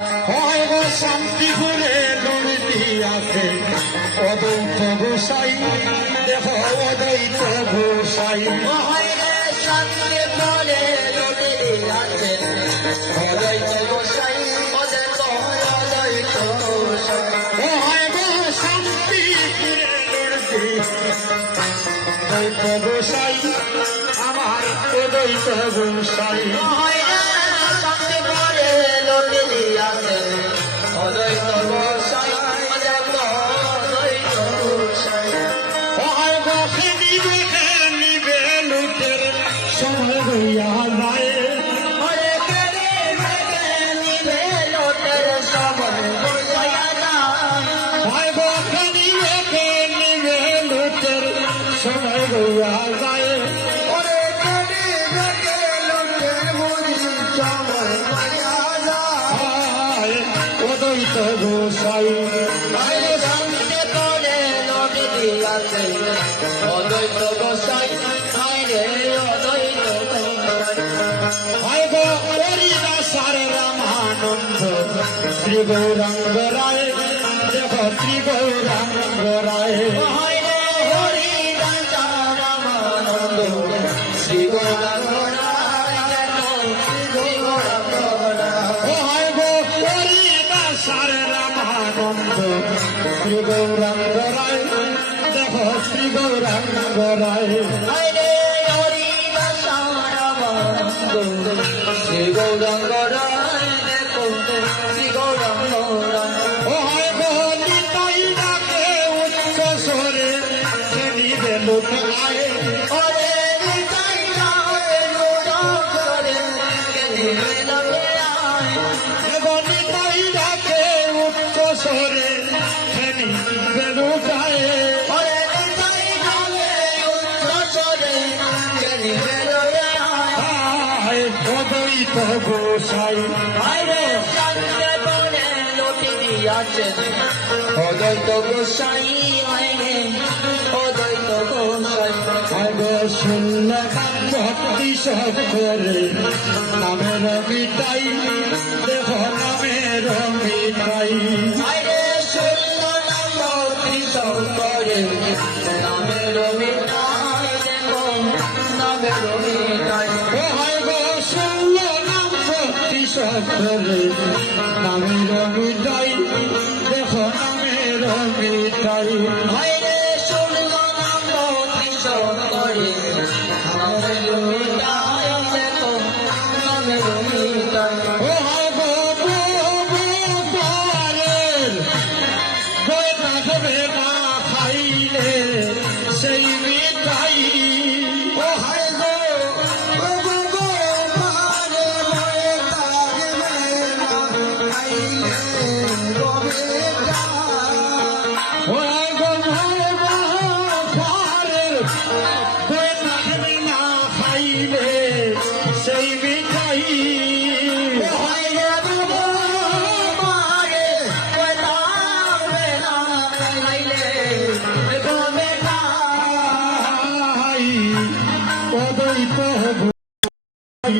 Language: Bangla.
হয় গো শান্তিপুরে লড়ি আছে অদ্বৈত গোসাই, দেখো অদ্বৈত গোসাই। হয় রে শান্তিপুরে লড়ি আছে অদ্বৈত গোসাই, অদ্বৈত গোসাই। হয় গো শান্তিপুরে লড়ি অদ্বৈত গোসাই, আমার অদ্বৈত গোসাই। হয় রে শান্তিপুরে লড়ি আছে অদ্বৈত গোসাই, অদ্বৈত গোসাই। হয় গো নিবে নিবে লুটের সময় হইয়া যায়। ওরে কেড়ে কেড়ে নিবে লোটের সময় হইয়া যায়। হয় গো নিবে লুটের সময় হইয়া যায়। ওরে কেড়ে কেড়ে লোটের সময় হইয়া যায়। অদ্বৈত গোসাই, বাইরে শান্তি করে লোটে দিয়াছে অদ্বৈত গোসাই, বাইরে অদ্বৈত গোসাই। হয় গো হরিদাসার রামানন্দ শ্রী গৌরাঙ্গ রায়, দেখো শ্রী গৌরাঙ্গ রায়। হয় রে হরি রাজা রামানন্দ শ্রী গৌরাঙ্গ রায়, শ্রী গৌরাঙ্গ রায়। হয় গো হরিদাসার রামানন্দ শ্রী গৌরাঙ্গ রায়, দেখো শ্রী গৌরাঙ্গ রায়। হয় রে হরি রাজা রামানন্দ শ্রী গৌরাঙ্গ রায়, দেখো শ্রী গৌরাঙ্গ রায়। হয় গো নিতাই ডাকে উচ্চ স্বরে নিবে লোক আয়। ওরে নিতাই রায় লোক করে নিবে লোকে আয়। নিতাই ডাকে উচ্চ স্বরে নিবে লোক আয়। ওরে নিতাই রায় উচ্চ স্বরে নিবে লোকে আয়। অদ্বৈত গোসাই, বাইরে শান্তি বনে লোটি দিয়াছেন অদ্বৈত গোসাই, বাইরে অদ্বৈত গোসাই। আগে শুনলাম ভক্তি সকলে নামের মিটাই, দেখো নামের মিটাই। বাইরে শূন্য নাম ভক্তি শঙ্করে নামের মিটাই, দেখো নামের মিটাই। হয় গো শুনলাম ভক্তি সকলে নামের মিটাই, দেখো নামের মিটাই। বাইরে শূন্য নাম ভক্তি শঙ্করে নামের মিটাই, দেখো নামের মিটাই। হয় গো গোপালের বই থাকবে না খাইলে সেই মিটাই। হয় গো গোপালে মরে থাকবে না খাইলে গোবিন্দা। হয় গো গোপালের বই থাকবে না খাইলে সেই মিটাই। হয় রে গোপালে মরে থাকবে না খাইলে গোবিন্দা। অদ্বৈত গোসাই,